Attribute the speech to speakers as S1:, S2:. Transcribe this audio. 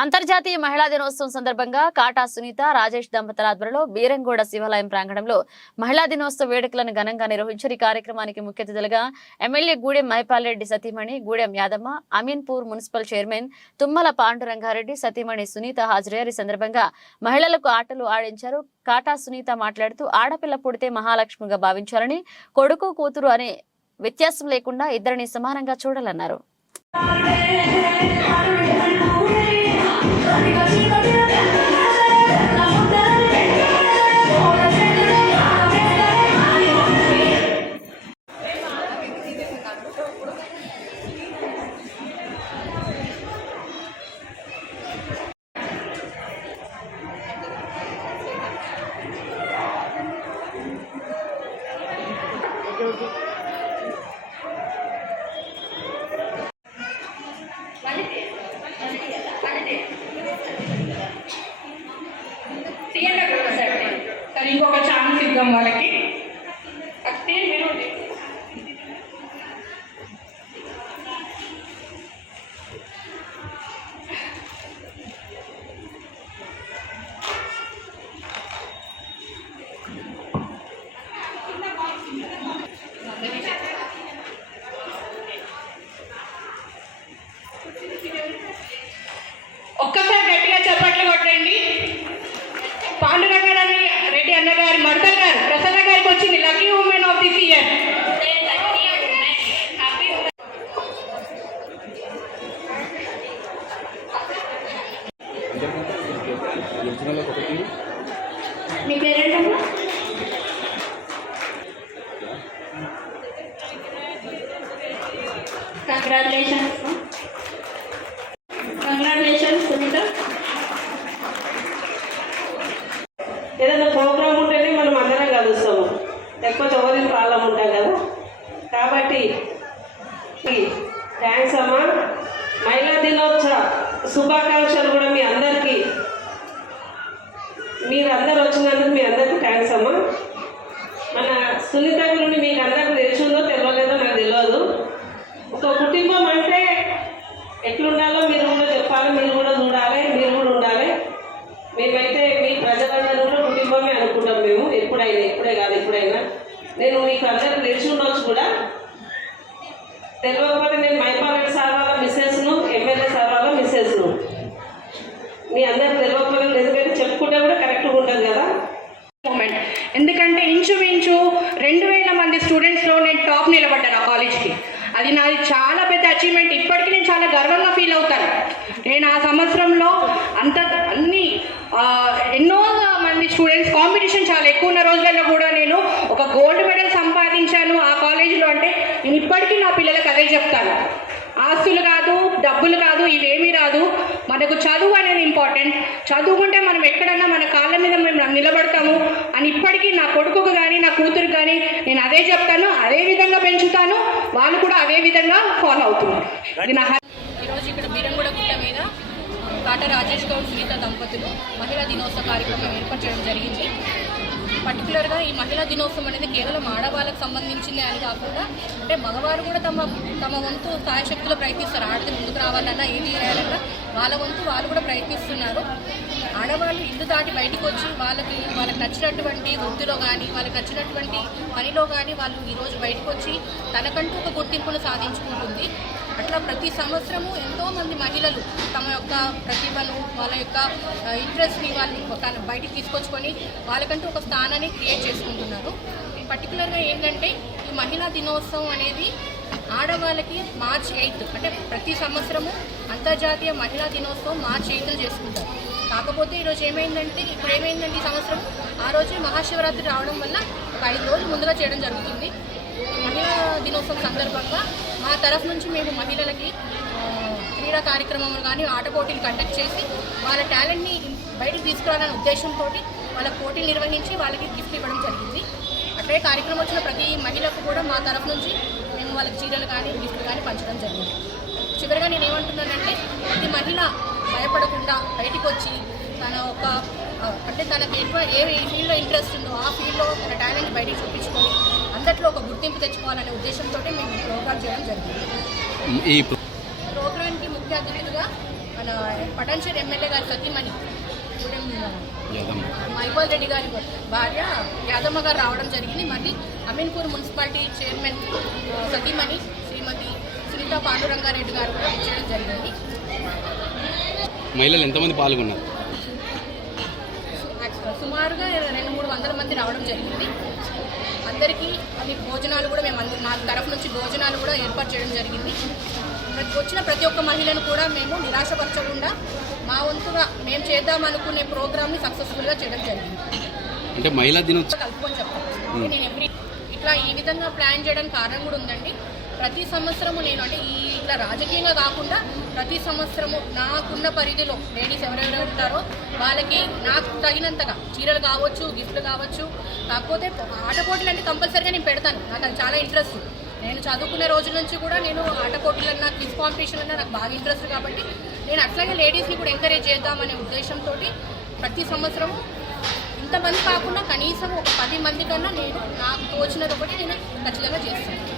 S1: అంతర్జాతీయ మహిళా దినోత్సవం సందర్భంగా కాటా సునీత రాజేష్ దంపతుల ఆధ్వర్యంలో బీరంగూడ శివాలయం ప్రాంగణంలో మహిళా దినోత్సవ వేడుకలను ఘనంగా నిర్వహించారు. ఈ కార్యక్రమానికి ముఖ్య అతిథులుగా ఎమ్మెల్యే గూడెం మహిపాల్రెడ్డి సతీమణి గూడెం యాదమ్మ అమీన్పూర్ మున్సిపల్ చైర్మన్ తుమ్మల పాండురంగారెడ్డి సతీమణి సునీత హాజరయ్యారు. ఈ సందర్భంగా మహిళలకు ఆటలు ఆడించారు. కాటా సునీత మాట్లాడుతూ ఆడపిల్ల పుడితే మహాలక్ష్మిగా భావించాలని కొడుకు కూతురు అనే వ్యత్యాసం లేకుండా ఇద్దరిని సమానంగా చూడాలన్నారు. Gracias.
S2: తీయండి అక్కడ ఒకసారి సరే ఇంకొక ఛాన్స్ ఇద్దాం వాళ్ళకి మీ పేరేంటమ్మా? కంగ్రాచులేషన్స్ కంగ్రాచులేషన్స్ సునీత
S3: ఏదైనా ప్రోగ్రామ్ ఉంటేనే మనం అందరం కలుస్తాము. లేకపోతే ఎవరికి ప్రాబ్లం ఉంటాం కదా. కాబట్టి థ్యాంక్స్ అమ్మా మహిళా దినోత్సవ శుభాకాంక్షలు కూడా మీ అందరూ మీరు వచ్చినందుకు మీ అందరికీ థ్యాంక్స్ అమ్మ. మన సునీత గురించి మీకు అందరికి తెలిసిందో తెలియలేదో నాకు తెలియదు. ఒక కుటుంబం అంటే ఎట్లుండాలో మీరు కూడా చెప్పాలి మీరు కూడా చూడాలి మీరు కూడా ఉండాలి. మేమైతే మీ ప్రజలందరూ కూడా కుటుంబమే అనుకుంటాం మేము. ఎప్పుడైనా ఎప్పుడే కాదు ఎప్పుడైనా. నేను మీకు అందరికి తెలిసి ఉండొచ్చు కూడా. తెలియకపోతే నేను మైపాలెడ్డి సార్ వాళ్ళ మిస్సెస్ను ఎమ్మెల్యే సార్ వాళ్ళ మిస్సెస్ను మీ అందరికి తెలియకపోతే ఎందుకంటే చెప్పుకుంటే కూడా కరెక్ట్గా ఉంటుంది కదా
S2: మూమెంట్ ఎందుకంటే ఇంచుమించు రెండు వేల మంది స్టూడెంట్స్లో నిలబడ్డారు ఆ కాలేజ్కి. అది నాది చాలా పెద్ద అచీవ్మెంట్ ఇప్పటికీ నేను చాలా గర్వంగా ఫీల్ అవుతాను. నేను ఆ సంవత్సరంలో అంత అన్ని ఎన్నో మంది స్టూడెంట్స్ కాంపిటీషన్ చాలా ఎక్కువ ఉన్న రోజులలో కూడా నేను ఒక గోల్డ్ మెడల్ సంపాదించాను ఆ కాలేజీలో అంటే నేను ఇప్పటికీ నా పిల్లలకు అదే చెప్తాను. ఆస్తులు కాదు మనకు చదువు అనేది ఇంపార్టెంట్ చదువుకుంటే మనం ఎక్కడన్నా మన కాళ్ళ మీద మేము నిలబడతాము అని ఇప్పటికీ నా కొడుకుకు కానీ నా కూతురు కానీ నేను అదే చెప్తాను అదే విధంగా పెంచుతాను వాళ్ళు కూడా అదే విధంగా ఫాలో అవుతున్నారు. ఇది నా
S4: ఈరోజు ఇక్కడ బీరంగూడ గుట్ట మీద కాట రాజేష్ గౌడ్ సునీత దంపతులు మహిళా దినోత్సవ కార్యక్రమం ఏర్పాటు చేయడం జరిగింది. పర్టికులర్గా ఈ మహిళా దినోత్సవం అనేది కేవలం ఆడవాళ్ళకు సంబంధించింది అని కాకుండా అంటే మగవారు కూడా తమ తమ వంతు సాయశక్తులు ప్రయత్నిస్తారు. ఆడది ముందుకు రావాలన్నా ఏది చేయాలన్నా వాళ్ళ వంతు వాళ్ళు కూడా ప్రయత్నిస్తున్నారు. ఆడవాళ్ళు ఇల్లు దాటి బయటకు వచ్చి వాళ్ళకి వాళ్ళకి నచ్చినటువంటి వృత్తిలో కానీ వాళ్ళకి నచ్చినటువంటి పనిలో కానీ వాళ్ళు ఈరోజు బయటకు వచ్చి తనకంటూ ఒక గుర్తింపును సాధించుకుంటుంది. అట్లా ప్రతి సంవత్సరము ఎంతోమంది మహిళలు తమ యొక్క ప్రతిభను వాళ్ళ యొక్క ఇంట్రెస్ట్ని వాళ్ళు ఒక బయటికి తీసుకొచ్చుకొని వాళ్ళకంటూ ఒక స్థానాన్ని క్రియేట్ చేసుకుంటున్నారు. పర్టికులర్గా ఏంటంటే ఈ మహిళా దినోత్సవం అనేది ఆడవాళ్ళకి మార్చ్ ఎయిత్ అంటే ప్రతి సంవత్సరము అంతర్జాతీయ మహిళా దినోత్సవం మార్చ్ ఎయిత్న చేసుకుంటారు. కాకపోతే ఈరోజు ఏమైందంటే ఇప్పుడు ఏమైందంటే ఈ సంవత్సరం ఆ రోజే మహాశివరాత్రి రావడం వల్ల ఒక ఐదు రోజులు ముందుగా చేయడం జరుగుతుంది. మహిళా దినోత్సవం సందర్భంగా మా తరఫు నుంచి మేము మహిళలకి క్రీడా కార్యక్రమాలు కానీ ఆట పోటీలు కండక్ట్ చేసి వాళ్ళ టాలెంట్ని బయటకు తీసుకురావాలనే ఉద్దేశంతో వాళ్ళ పోటీలు నిర్వహించి వాళ్ళకి గిఫ్ట్ ఇవ్వడం జరిగింది. అట్లే కార్యక్రమం వచ్చిన ప్రతి మహిళకు కూడా మా తరఫు నుంచి మేము వాళ్ళకి చీరలు కానీ గిఫ్ట్లు కానీ పంచడం జరిగింది. చివరిగా నేను ఏమంటున్నానంటే ప్రతి మహిళ భయపడకుండా బయటికి వచ్చి తన ఒక అంటే తనకి ఎక్కువ ఏ ఫీల్డ్లో ఇంట్రెస్ట్ ఉందో ఆ ఫీల్డ్లో తన టాలెంట్ బయటికి చూపించుకొని అందరిలో ఒక గుర్తింపు తెచ్చుకోవాలనే ఉద్దేశంతో మేము ఈ ప్రోగ్రామ్ చేయడం జరిగింది.
S5: ఈ
S4: ప్రోగ్రామ్కి ముఖ్య అతిథులుగా మన పటాన్షేర్ ఎమ్మెల్యే గారి సతీమణి మైపాల్ రెడ్డి గారి భార్య యాదమ్మ గారు రావడం జరిగింది. మళ్ళీ అమీన్పూర్ మున్సిపాలిటీ చైర్మన్ సతీమణి శ్రీమతి సునీత పాండురంగారెడ్డి గారు కూడా ఇచ్చేయడం జరిగింది.
S5: మహిళలు ఎంతమంది పాల్గొన్నారు?
S4: సుమారుగా రెండు మూడు వందల మంది రావడం జరిగింది. అందరికీ అన్ని భోజనాలు కూడా మేము అంది మా తరఫు నుంచి భోజనాలు కూడా ఏర్పాటు చేయడం జరిగింది. వచ్చిన ప్రతి ఒక్క మహిళను కూడా మేము నిరాశపరచకుండా మా వంతుగా మేము చేద్దాం అనుకునే ప్రోగ్రామ్ని సక్సెస్ఫుల్గా చేయడం జరిగింది.
S5: అంటే మహిళా దినోత్సవం
S4: కలుపుకొని చెప్తాను నేను ఎవ్రీ ఇట్లా ఈ విధంగా ప్లాన్ చేయడానికి కారణం కూడా ఉందండి. ప్రతి సంవత్సరము నేను అంటే ఈ ఇట్లా రాజకీయంగా కాకుండా ప్రతి సంవత్సరము నాకున్న పరిధిలో లేడీస్ ఎవరెవరు ఉంటారో వాళ్ళకి నాకు తగినంతగా చీరలు కావచ్చు గిఫ్ట్లు కావచ్చు కాకపోతే ఆట పోటీలు అంటే కంపల్సరీగా నేను పెడతాను. నాకు అది చాలా ఇంట్రెస్ట్ నేను చదువుకునే రోజుల నుంచి కూడా నేను ఆట పోటీలన్నా క్విజ్ కాంపిటీషన్ అన్నా నాకు బాగా ఇంట్రెస్ట్ కాబట్టి నేను అట్లాగే లేడీస్ని కూడా ఎంకరేజ్ చేద్దామనే ఉద్దేశంతో ప్రతి సంవత్సరము ఇంతమంది కాకుండా కనీసం ఒక పది మంది కన్నా నేను నాకు తోచినది ఒకటి నేను ఖచ్చితంగా చేస్తాను.